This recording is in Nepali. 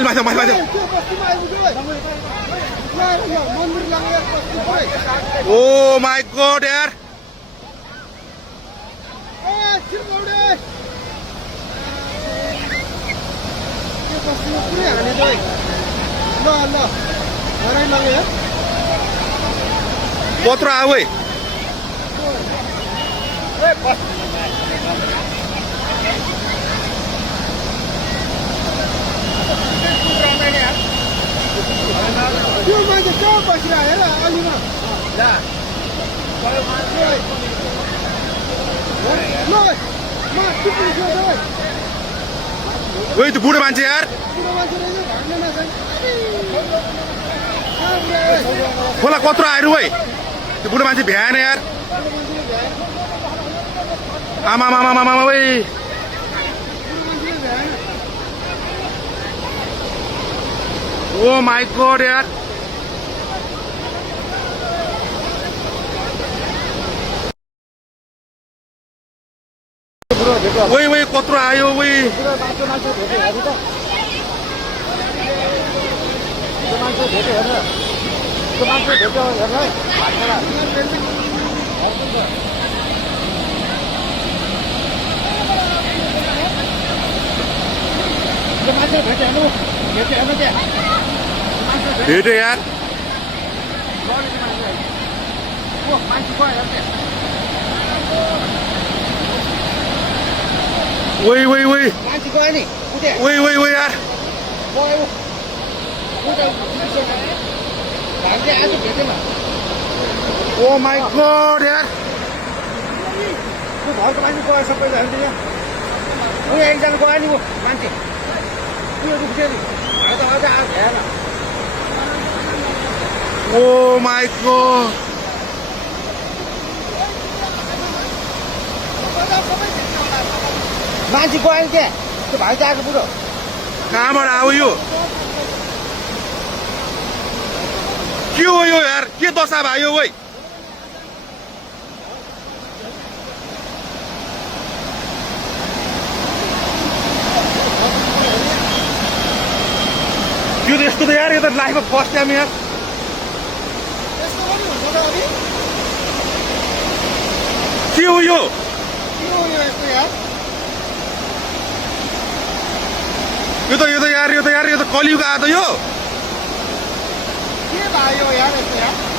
अहिले माथि माथि माथि ओ माई गॉड यार कत्रो आयो है ओए त्यो बुढो मान्छे यार खोला कत्रो आयो है त्यो बुढो मान्छे भ्याएन यार आमा आमा आमा आमा ओए ओ माई गॉड यार ओए ओए कत्रो आयो ओए भेट्यो यार ओए ओए ओए ओए ओए ओए यार ओ माई गॉड यार घरको मान्छे गयो सबैजना एकजना गयो नि मान्छे ओ माई गॉड मान्छे गयो क्या त्यो भाइ त आएको बुढो कहाँबाट आयो यो के हो यो यार के दशा भयो ओइ यो त यस्तो त यार यो त लाइफमा फर्स्ट टाइम यार के हो यो यो त कलियुग आयो त यो के भयो यार यस्तो यार